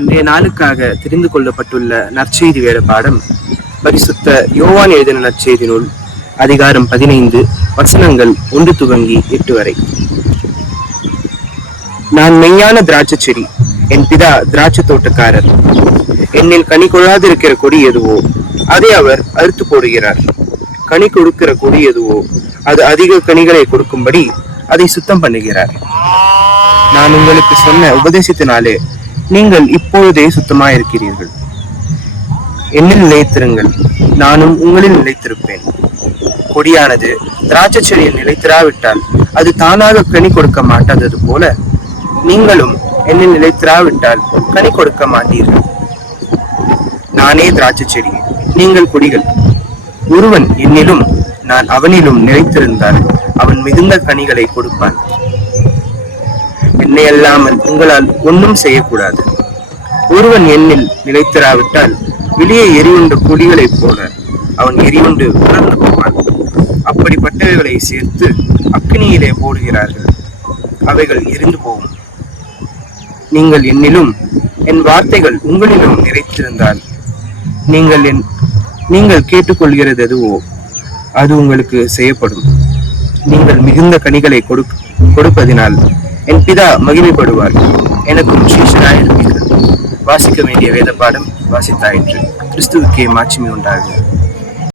இன்றைய நாளுக்காக தெரிந்து கொள்ளப்பட்டுள்ள நற்செய்தி வேத பாடம் பரிசுத்த யோவான் எழுதின நற்செய்தி நூல் அதிகாரம் 15 வசனங்கள் 1 துவங்கி 8 வரை. நான் மெய்யான திராட்சை செடி, என் பிதா திராட்சை தோட்டக்காரர். என்னில் கனி கொள்ளாதிருக்கிற கொடி எதுவோ அதை அவர் அறுத்து போடுகிறார். கனி கொடுக்கிற கொடி எதுவோ அது அதிக கனிகளை கொடுக்கும்படி அதை சுத்தம் பண்ணுகிறார். நான் உங்களுக்கு சொன்ன உபதேசத்தினாலே நீங்கள் இப்பொழுதே சுத்தமாயிருக்கிறீர்கள். என்னில் நிலைத்திருங்கள், நானும் உங்களில் நிலைத்திருப்பேன். கொடியானது திராட்சை செடியில் நிலைத்திராவிட்டால் அது தானாக கனி கொடுக்க மாட்டாதது போல நீங்களும் என்னில் நிலைத்திராவிட்டால் கனி கொடுக்க மாட்டீர்கள். நானே திராட்சை செடி, நீங்கள் கொடிகள். ஒருவன் என்னிலும் நான் அவனிலும் நிலைத்திருந்தால் அவன் மிகுந்த கனிகளை கொடுப்பான். என்னை அல்லாமல் உங்களால் ஒன்றும் செய்யக்கூடாது. ஒருவன் என்னில் நிலைத்திராவிட்டால் வெளியே எரியுண்ட கொடிகளைப் போல அவன் எரியுண்டு உணர்ந்து போவான். அப்படிப்பட்டவைகளை சேர்த்து அக்கினியிலே போடுகிறார்கள், அவைகள் எரிந்து போகும். நீங்கள் என்னிலும் என் வார்த்தைகள் உங்களிலும் நிலைத்திருந்தால் நீங்கள் கேட்டுக்கொள்கிறது எதுவோ அது உங்களுக்கு செய்யப்படும். நீங்கள் மிகுந்த கனிகளை கொடுப்பதினால் என் பிதா மகிமைப்படுவார். எனக்கும் சீஷராயிருப்பீர்கள். வாசிக்க வேண்டிய வேத பாடம் வாசித்தாயிற்று. கிறிஸ்துவுக்கே மாட்சிமை உண்டாகும்.